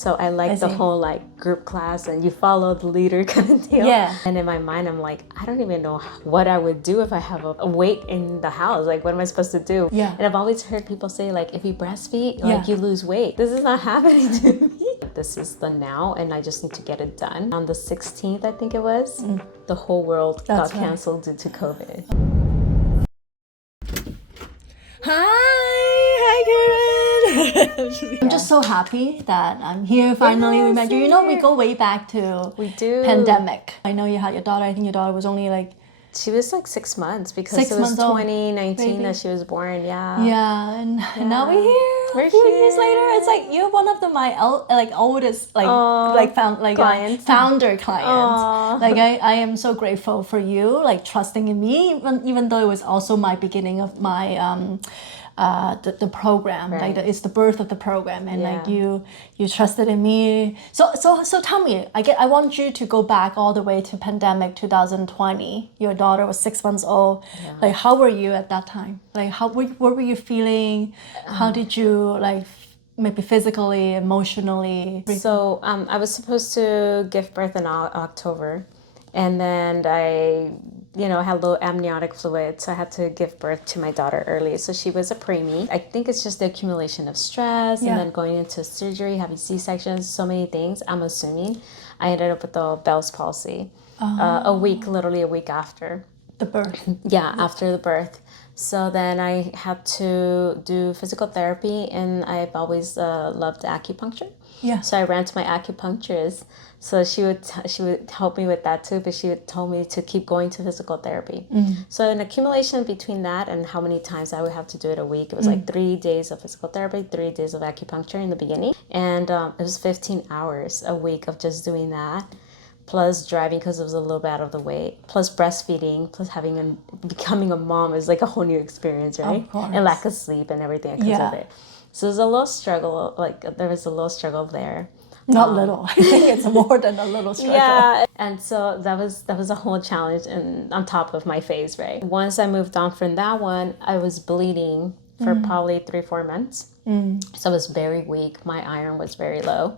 So I like the whole like group class and you follow the leader kind of deal. Yeah. And in my mind, I'm like, I don't even know what I would do if I have a weight in the house. Like, what am I supposed to do? Yeah. And I've always heard people say like, if you breastfeed, like you lose weight. This is not happening to me. This is the now and I just need to get it done. On the 16th, I think it was, the whole world got canceled due to COVID. Hi Karen. I'm just so happy that I'm here finally. We met you. You know, we go way back to pandemic. I know you had your daughter. I think your daughter was only like she was like 6 months because it was 2019 that she was born. Yeah, and now we're here. We're a few here. years later. It's like you're one of my oldest clients. Founder clients. Like I am so grateful for you like trusting in me, even though it was also my beginning of my the program. Right. Like it's the birth of the program, and like you trusted in me. So tell me, I want you to go back all the way to pandemic 2020. Your daughter was 6 months old. Yeah. Like how were you at that time? Like what were you feeling? How did you like maybe physically, emotionally? So I was supposed to give birth in October, and then I had low amniotic fluid, so I had to give birth to my daughter early. So she was a preemie. I think it's just the accumulation of stress and then going into surgery, having C-sections, so many things. I'm assuming I ended up with the Bell's palsy literally a week after the birth. After the birth. So then I had to do physical therapy, and I've always loved acupuncture. Yeah. So I ran to my acupuncturist. So she would help me with that too, but she would tell me to keep going to physical therapy. So an accumulation between that and how many times I would have to do it a week, it was like 3 days of physical therapy, 3 days of acupuncture in the beginning. And it was 15 hours a week of just doing that, plus driving because it was a little bit out of the way, plus breastfeeding, plus becoming a mom is like a whole new experience, right? Of course. And lack of sleep and everything that comes with it. So there's a little struggle, there was a little struggle there. Not little. I think it's more than a little struggle. Yeah, and so that was a whole challenge, and on top of my phase, right? Once I moved on from that one, I was bleeding for probably 3-4 months. So I was very weak. My iron was very low.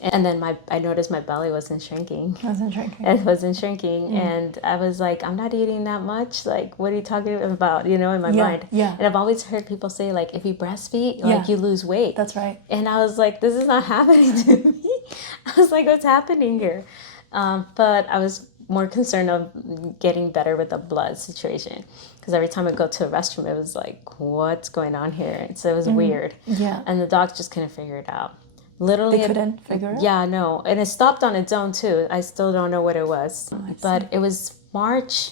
And then I noticed my belly wasn't shrinking. It wasn't shrinking. And I was like, I'm not eating that much. Like, what are you talking about? In my mind. Yeah. And I've always heard people say, like, if you breastfeed, like, you lose weight. That's right. And I was like, this is not happening to me. I was like, what's happening here? But I was more concerned of getting better with the blood situation. Because every time I go to a restroom, it was like, what's going on here? And so it was weird. Yeah. And the docs just couldn't figure it out. Literally. They couldn't figure it out? Yeah, no. And it stopped on its own, too. I still don't know what it was. But it was March,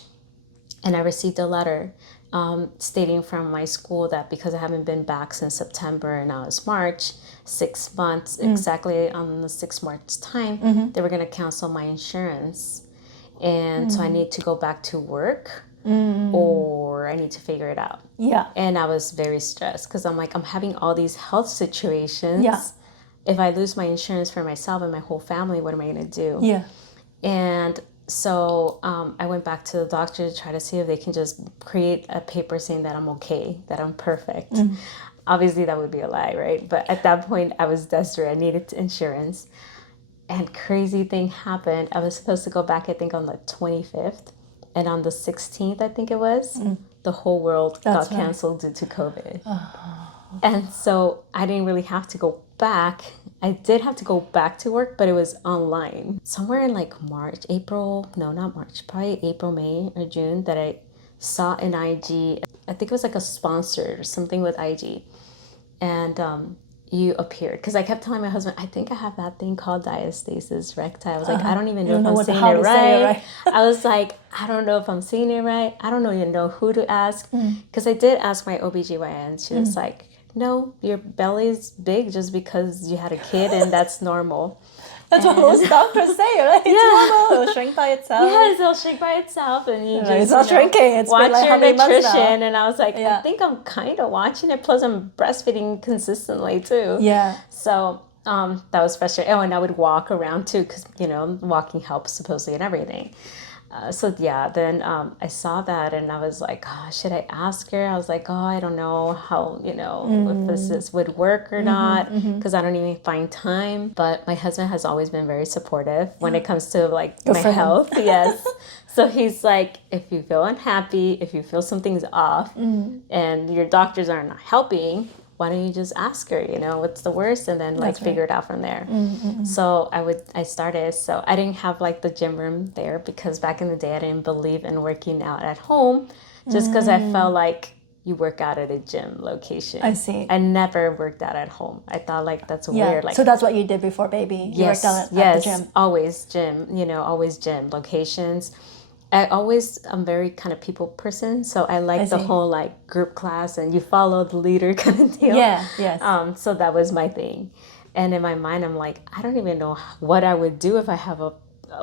and I received a letter stating from my school that because I haven't been back since September and now it's March, 6 months, exactly on the 6 March time, they were going to cancel my insurance. And so I need to go back to work. Or I need to figure it out. Yeah. And I was very stressed because I'm like, I'm having all these health situations. Yeah. If I lose my insurance for myself and my whole family, what am I going to do? Yeah. And so I went back to the doctor to try to see if they can just create a paper saying that I'm okay, that I'm perfect. Obviously, that would be a lie, right? But at that point, I was desperate. I needed insurance. And crazy thing happened. I was supposed to go back, I think, on the 25th. And on the 16th, I think it was, the whole world got canceled due to COVID. And so I didn't really have to go back. I did have to go back to work, but it was online. Somewhere in like probably April, May, or June, that I saw an IG. I think it was like a sponsor or something with IG. And you appeared. Because I kept telling my husband, I think I have that thing called diastasis recti. I was like, I don't even know if I'm saying it right. I was like, I don't know if I'm saying it right. I don't even know who to ask. Because I did ask my OBGYN. She was like, no, your belly's big just because you had a kid and that's normal. That's what most doctors say, right? It's normal. It'll shrink by itself. Yes, it'll shrink by itself. And you just, it's not shrinking. It's watch like your nutrition. And I was like, Yeah. I think I'm kind of watching it. Plus, I'm breastfeeding consistently, too. Yeah. So that was frustrating. Oh, and I would walk around, too, because, walking helps supposedly and everything. Then I saw that and I was like, oh, should I ask her? I was like, oh, I don't know how, if would work or not, because I don't even find time. But my husband has always been very supportive when it comes to like my health. Yes. So he's like, if you feel unhappy, if you feel something's off and your doctors are not helping, why don't you just ask her, what's the worst, and then like figure it out from there. So I started. So I didn't have like the gym room there because back in the day I didn't believe in working out at home, just because I felt like you work out at a gym location. I see. I never worked out at home. I thought like that's weird. Like, so that's what you did before baby. You worked out at the gym. Always gym. Always gym locations. I'm very kind of people person, so I like the whole like group class and you follow the leader kind of deal. Yeah, yes. So that was my thing, and in my mind I'm like, I don't even know what I would do if I have a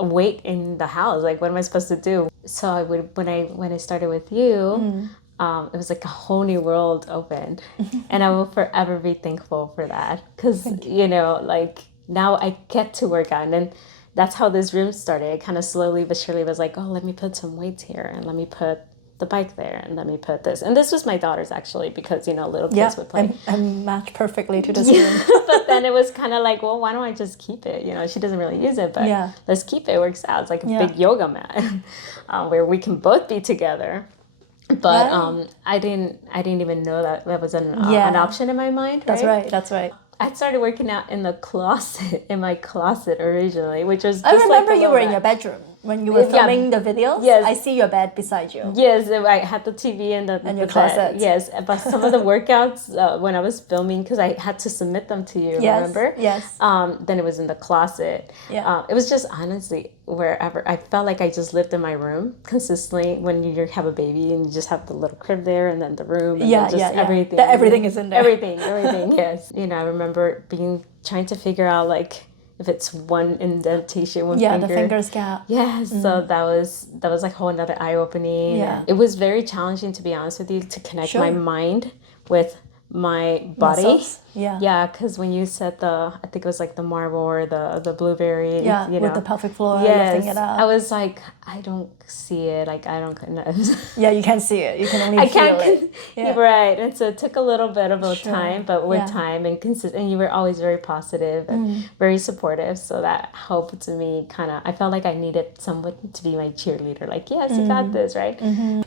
weight in the house. Like, what am I supposed to do? So I would when I started with you, it was like a whole new world opened, and I will forever be thankful for that because like now I get to work out and then. That's how this room started. It kind of slowly but surely was like, oh, let me put some weights here and let me put the bike there and let me put this. And this was my daughter's actually because, little kids would play. And match perfectly to this room. But then it was kind of like, well, why don't I just keep it? She doesn't really use it, but let's keep it. It works out. It's like a big yoga mat where we can both be together. But I didn't even know that was an option in my mind. Right? That's right. I started working out in my closet originally, which was just I remember like you were in your bedroom when you were filming the videos. Yes. I see your bed beside you. Yes, I had the TV in the closet. Yes, but some of the workouts when I was filming, because I had to submit them to you, remember? Yes. Then it was in the closet. Yeah. It was just honestly wherever. I felt like I just lived in my room consistently when you have a baby and you just have the little crib there and then the room and everything. Everything is in there. Everything, yes. I remember trying to figure out like if it's one indentation, one finger. Yeah, the fingers gap. Yeah, so that was like a whole another eye-opening. Yeah. It was very challenging, to be honest with you, to connect my mind with my body. Muscles. Yeah. Yeah, because when you said I think it was like the marble or the blueberry. Yeah, with the pelvic floor, yes, lifting it up. I was like, I don't see it. Like, I don't know. Yeah, you can't see it. You can only feel it. Yeah. Right. And so it took a little bit of time, but with time and and you were always very positive and very supportive. So that helped me I felt like I needed someone to be my cheerleader. Like, yes, you got this, right?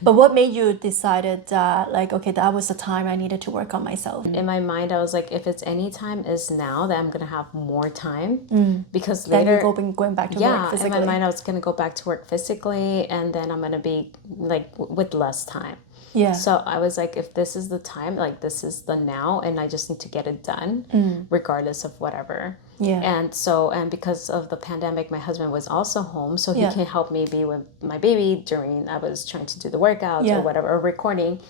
But what made you decided okay, that was the time I needed to work on myself? In my mind, I was like, if it's any time is now that I'm going to have more time because later then you're going back to work physically. In my mind I was going to go back to work physically and then I'm going to be like with less time. Yeah. So I was like, if this is the time, like this is the now and I just need to get it done regardless of whatever. Yeah. And because of the pandemic, my husband was also home, so he can help me be with my baby during I was trying to do the workouts or whatever, or recording.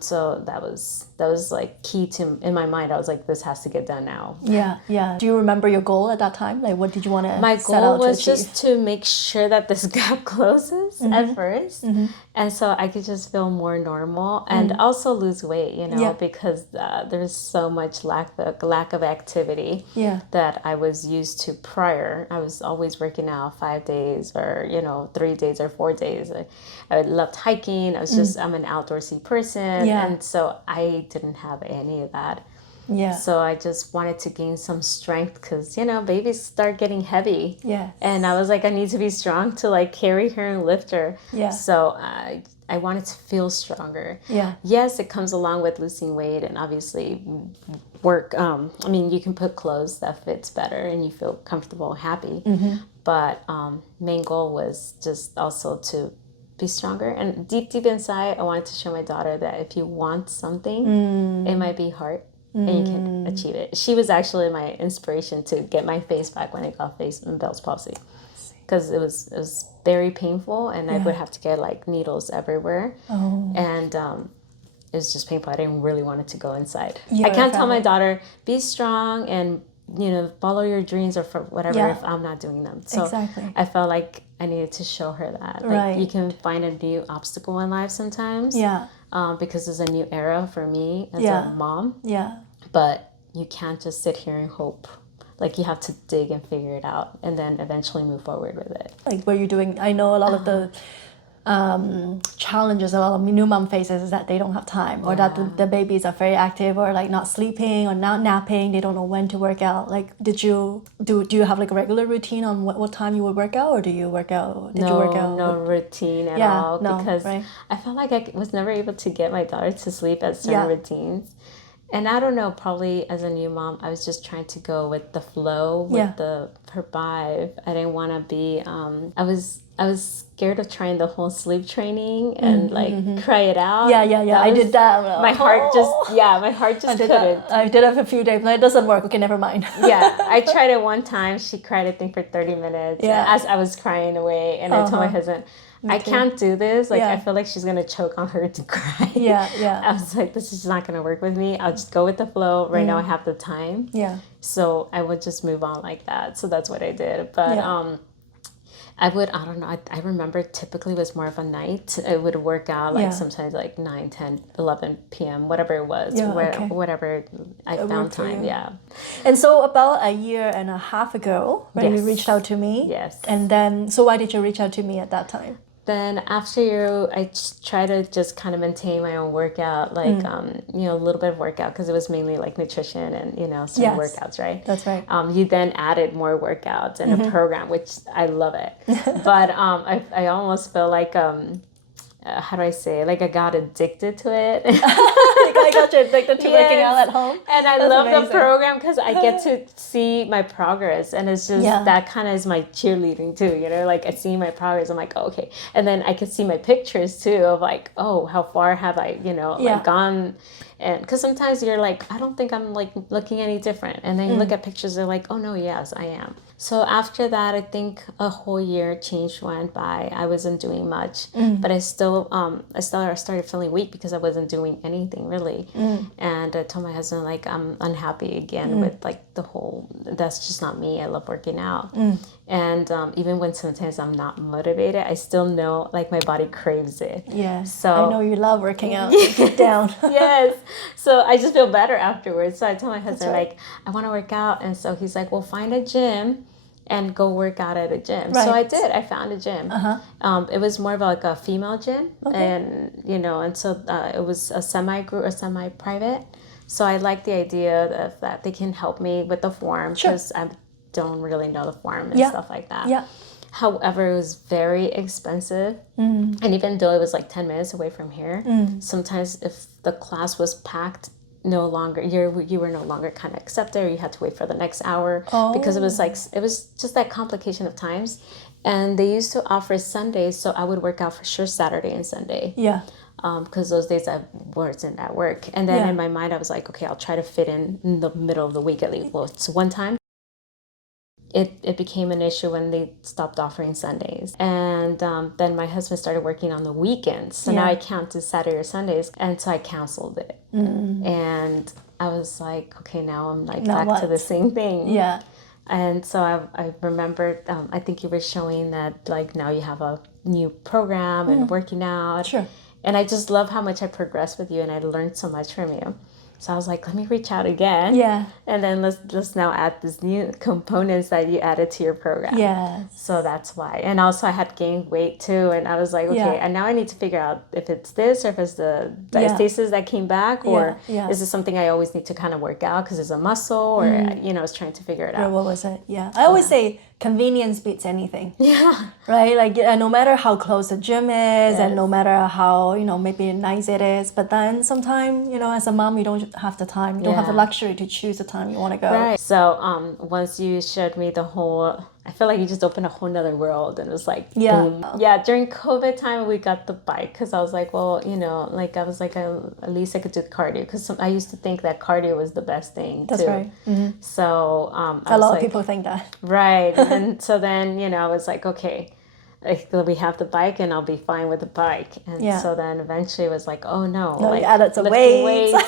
So that was like key to in my mind. I was like, this has to get done now. Yeah. Do you remember your goal at that time? Like, what did you want to? My goal was just to make sure that this gap closes at first, and so I could just feel more normal and also lose weight. Because there's so much lack of activity that I was used to prior. I was always working out 5 days or 3 days or 4 days. I loved hiking. I'm an outdoorsy person. And so I didn't have any of that. Yeah. So I just wanted to gain some strength because, babies start getting heavy. Yeah. And I was like, I need to be strong to like carry her and lift her. Yeah. So I wanted to feel stronger. Yeah. Yes, it comes along with losing weight and obviously work. You can put clothes that fits better and you feel comfortable, happy. But main goal was just also to be stronger, and deep inside I wanted to show my daughter that if you want something it might be hard and you can achieve it. She was actually my inspiration to get my face back when I got face and Bell's palsy because it was very painful and I would have to get like needles everywhere and it was just painful. I didn't really want it to go inside. I can't tell my daughter be strong and follow your dreams or for whatever if I'm not doing them. So I felt like I needed to show her that. Like you can find a new obstacle in life sometimes. Yeah. Because it's a new era for me as a mom. Yeah. But you can't just sit here and hope. like you have to dig and figure it out and then eventually move forward with it. Like, were you doing, I know a lot of the challenges a lot of new mom faces is that they don't have time, or that the babies are very active, or like not sleeping or not napping, they don't know when to work out. Like, do you have like a regular routine on what time you would work out, or do you work out? No routine at all, because I felt like I was never able to get my daughter to sleep at certain routines. And I don't know, probably as a new mom, I was just trying to go with the flow, with her vibe. I didn't want to be, I was scared of trying the whole sleep training and cry it out. Yeah. I did that. My heart just couldn't. I did it for a few days, but it doesn't work. Okay, never mind. I tried it one time. She cried, I think, for 30 minutes as I was crying away. And I told my husband, I can't do this. Like, I feel like she's going to choke on her to cry. I was like, this is not going to work with me. I'll just go with the flow. Right now I have the time. So I would just move on like that. So that's what I did. But I don't know. I remember typically it was more of a night. I would work out like sometimes like 9, 10, 11 p.m., whatever it was, whatever I found time. And so about a year and a half ago, when you reached out to me. Yes. And then, so why did you reach out to me at that time? Then after I try to just kind of maintain my own workout, like, a little bit of workout, because it was mainly like nutrition and, some workouts, right? That's right. You then added more workouts and a program, which I love it. But I almost feel like, how do I say it? Like I got addicted to it. I got you addicted to working out at home. And I love the program because I get to see my progress, and it's just that kind of is my cheerleading too, like I see my progress, I'm like, oh, okay. And then I could see my pictures too of like, oh, how far have I, like gone. And because sometimes you're like, I don't think I'm like looking any different. And then you look at pictures, they're like, oh no, yes, I am. So after that, I think a whole year went by. I wasn't doing much, but I still started feeling weak because I wasn't doing anything really. And I told my husband, like, I'm unhappy again with like the whole, that's just not me. I love working out. And even when sometimes I'm not motivated, I still know like my body craves it. So I know you love working out deep down. Yes. So I just feel better afterwards. So I told my husband, like, I want to work out. And so he's like, well, find a gym and go work out at a gym. So I did. I found a gym. It was more of like a female gym. And, and so it was a semi-group or semi-private. So I like the idea of that they can help me with the form because I don't really know the form and stuff like that. However, it was very expensive. And even though it was like 10 minutes away from here, sometimes if the class was packed, no longer you were no longer kind of accepted, or you had to wait for the next hour because it was just that complication of times. And they used to offer Sundays, so I would work out for sure Saturday and Sunday. Because those days I wasn't at work. And then in my mind I was like, okay, I'll try to fit in the middle of the week at least. Well, it's one time. It became an issue when they stopped offering Sundays. And then my husband started working on the weekends. So now I can't do Saturday or Sundays. And so I canceled it. And I was like, okay, now I'm like back to the same thing. And so I remembered, I think you were showing that like now you have a new program and working out. And I just love how much I progressed with you, and I learned so much from you. So I was like, let me reach out again. And then let's now add these new components that you added to your program. So that's why. And also I had gained weight too. And I was like, okay, and now I need to figure out if it's this or if it's the diastasis that came back, or is this something I always need to kind of work out because it's a muscle, or, I was trying to figure it out. Or what was it? I always say convenience beats anything. Right? Like, no matter how close the gym is and no matter how, maybe nice it is, but then sometimes, as a mom, you don't have the time. You don't have the luxury to choose the time you want to go. Right. So once you showed me the whole, I feel like you just opened a whole nother world, and it was like, boom. During COVID time, we got the bike because I was like, well, like I was like, at least I could do cardio, because I used to think that cardio was the best thing. That's too. Right. So a lot of people think that. Right. And so then, I was like, okay, we have the bike and I'll be fine with the bike. And so then eventually it was like, oh no, like you added some weights.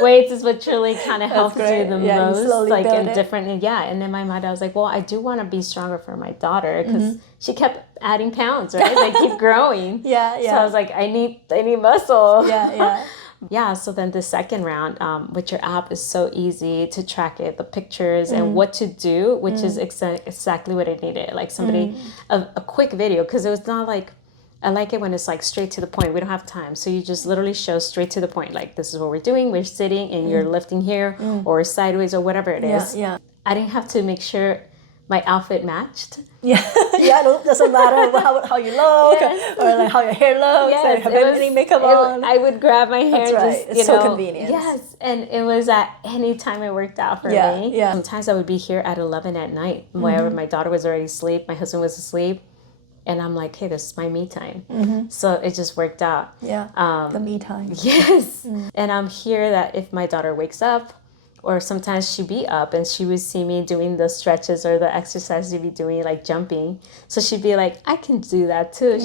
Weights is what truly kind of helps you the most, like in it. different. And in my mind I was like, well, I do want to be stronger for my daughter, because she kept adding pounds, right? Like keep growing. So I was like, I need muscle. Yeah, so then the second round with your app is so easy to track it, the pictures and what to do, which is exactly what I needed. Like somebody, a quick video, because it was not like, I like it when it's like straight to the point. We don't have time. So you just literally show straight to the point. Like, this is what we're doing. We're sitting and you're lifting here or sideways or whatever it is. Yeah. I didn't have to make sure my outfit matched. Yeah, it doesn't matter how you look or like how your hair looks. Yes, have any makeup on. I would grab my hair. That's right. Just, it's so convenient. Yes, and it was at any time it worked out for me. Yeah. Sometimes I would be here at 11 at night, wherever my daughter was already asleep, my husband was asleep, and I'm like, hey, this is my me time. So it just worked out. Yeah, the me time. Yes, and I'm here that if my daughter wakes up, or sometimes she'd be up and she would see me doing the stretches or the exercises she'd be doing, like jumping. So she'd be like, I can do that too.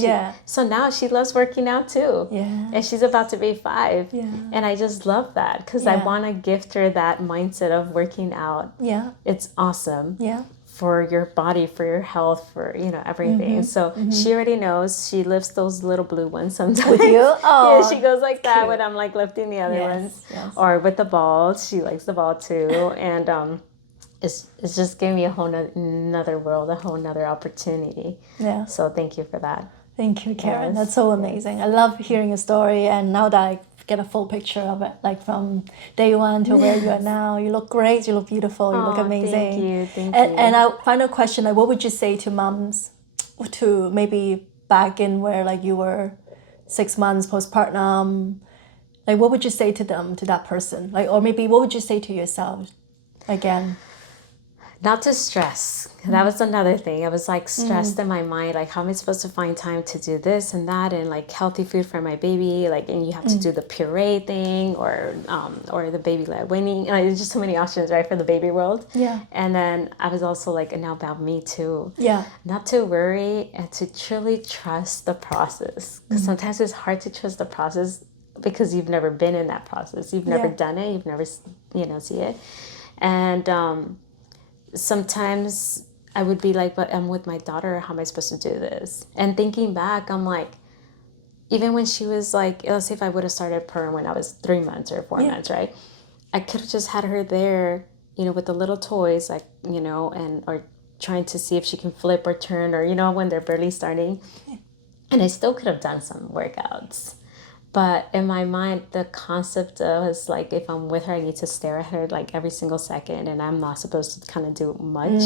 So now she loves working out too. Yeah. And she's about to be 5. Yeah. And I just love that because I want to gift her that mindset of working out. Yeah. It's awesome. Yeah. For your body, for your health, for everything. So she already knows. She lifts those little blue ones sometimes. With you? Oh, yeah, she goes like that cute. when I'm like lifting the other ones. Yes. Or with the balls. She likes the ball too. And it's just giving me a whole another world, a whole nother opportunity. Yeah. So thank you for that. Thank you, Karen. Yes. That's so amazing. I love hearing your story, and now that I get a full picture of it, like from day one to where you are now, you look great. You look beautiful. You look amazing. Thank you. And our final question, like, what would you say to moms, to maybe back in where like you were 6 months postpartum? Like, what would you say to them, to that person? Like, or maybe what would you say to yourself again? Not to stress. That was another thing. I was like stressed in my mind, like how am I supposed to find time to do this and that, and like healthy food for my baby, like, and you have to do the puree thing or the baby led weaning. Like, there's just so many options, right, for the baby world. Yeah. And then I was also like, and now about me too. Yeah. Not to worry and to truly trust the process. Because sometimes it's hard to trust the process because you've never been in that process. You've never done it. You've never, see it. And sometimes I would be like, but I'm with my daughter, how am I supposed to do this? And thinking back, I'm like, even when she was like, let's say if I would have started perm when I was 3 months or 4 months, right? I could have just had her there, with the little toys, like, and or trying to see if she can flip or turn or, when they're barely starting. And I still could have done some workouts. But in my mind, the concept was like, if I'm with her, I need to stare at her like every single second, and I'm not supposed to kind of do much.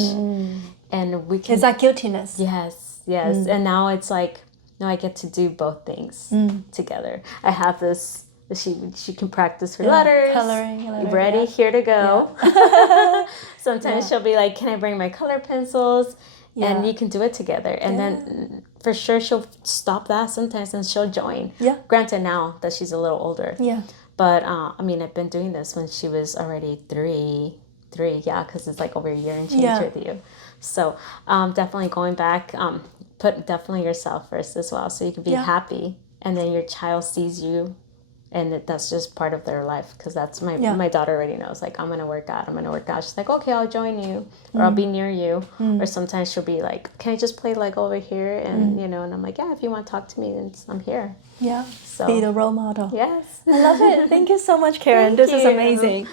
And we can. Is that guiltiness? Yes. And now it's like, no, I get to do both things together. I have this. She can practice her letters. Coloring. Ready, here to go. Yeah. Sometimes she'll be like, can I bring my color pencils? Yeah. And you can do it together. And then for sure she'll stop that sometimes and she'll join. Yeah. Granted, now that she's a little older. Yeah. But I've been doing this when she was already three, because it's like over a year and change with you. So definitely going back, put definitely yourself first as well, so you can be happy, and then your child sees you. And that's just part of their life, because that's my daughter already knows, like, I'm going to work out. She's like, okay, I'll join you, or I'll be near you. Or sometimes she'll be like, can I just play like over here? And, and I'm like, yeah, if you want to talk to me, then I'm here. Yeah. So be the role model. Yes. I love it. Thank you so much, Karen. This is amazing.